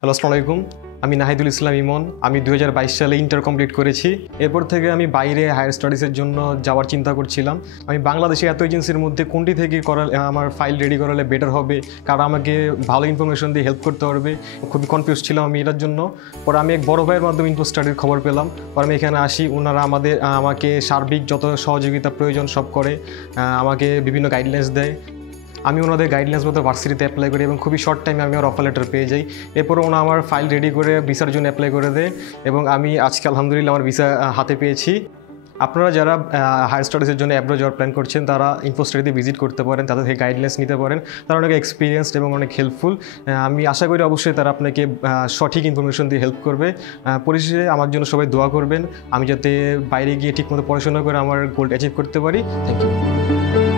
Hello, আসসালামু আলাইকুম। আমি নাহিদুল ইসলাম ইমন। আমি 2022 সালে ইন্টার কমপ্লিট করেছি। এরপর থেকে আমি বাইরে হায়ার স্টাডিজের জন্য যাওয়ার চিন্তা করছিলাম। আমি বাংলাদেশে এত এজেন্সির মধ্যে কোনটি থেকে করালে আমার ফাইল রেডি করালে বেটার হবে, কারা আমাকে ভালো ইনফরমেশন দিয়ে হেল্প করতে পারবে, খুবই কনফিউজ ছিলাম আমি এটার জন্য। পরে আমি এক বড় ভাইয়ের মাধ্যমে ইনফো স্টাডির খবর পেলাম। পরে আমি এখানে আসি, ওনারা আমাকে সার্বিক যত সহযোগিতা প্রয়োজন সব করে, আমাকে বিভিন্ন গাইডলাইন্স দেয়। আমি ওনাদের গাইডলাইন্স মতো ভার্সিটিতে অ্যাপ্লাই করি এবং খুবই শর্ট টাইমে আমি আমার অফার লেটার পেয়ে যাই। এরপর ওনা আমার ফাইল রেডি করে ভিসার জন্য অ্যাপ্লাই করে দেয় এবং আমি আজকে আলহামদুলিল্লাহ আমার ভিসা হাতে পেয়েছি। আপনারা যারা হায়ার স্টাডিজের জন্য অ্যাব্রড যাওয়ার প্ল্যান করছেন তারা ইনফো স্টাডিতে ভিজিট করতে পারেন, তাদের থেকে গাইডলাইন্স নিতে পারেন। তারা অনেক এক্সপিরিয়েন্সড এবং অনেক হেল্পফুল। আমি আশা করি অবশ্যই তারা আপনাকে সঠিক ইনফরমেশন দিয়ে হেল্প করবে। পরিশেষে আমার জন্য সবাই দোয়া করবেন, আমি যাতে বাইরে গিয়ে ঠিকমতো পড়াশোনা করে আমার গোল অ্যাচিভ করতে পারি। Thank you.